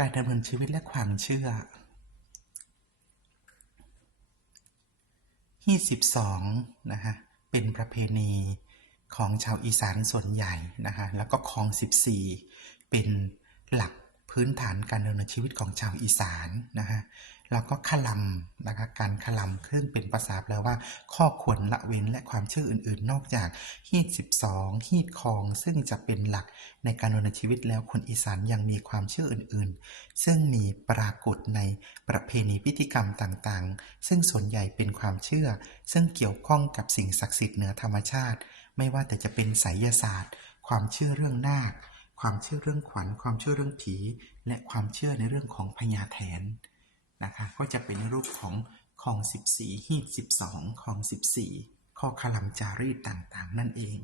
การดำเนินชีวิตและความเชื่อ 22 นะฮะเป็นประเพณีของชาวอีสานส่วนใหญ่นะฮะแล้วก็คลอง 14 เป็นหลัก พื้นฐานการดำเนินชีวิตของชาวอีสานนะฮะแล้วก็ขลำนะคะการขลำซึ่งเป็นภาษาแปลว่า ข้อควรละเว้นและความเชื่ออื่นๆ นอกจากฮีด12ฮีดคอง ซึ่งจะเป็นหลักในการดำเนินชีวิตแล้วคนอีสานยังมีความเชื่ออื่นๆ ซึ่งมีปรากฏในประเพณีพิธีกรรมต่างๆ ซึ่งส่วนใหญ่เป็นความเชื่อ ซึ่งเกี่ยวข้องกับสิ่งศักดิ์สิทธิ์เหนือธรรมชาติ ไม่ว่าแต่จะเป็นไสยศาสตร์ ความเชื่อเรื่องนาค ความเชื่อเรื่องขวัญ ความเชื่อเรื่องผี และความเชื่อในเรื่องของพญาแถนนะคะก็จะเป็นรูปของคลอง 14 หีบ 12คลอง 14 ข้อคลำจารีตต่างๆ นั่นเอง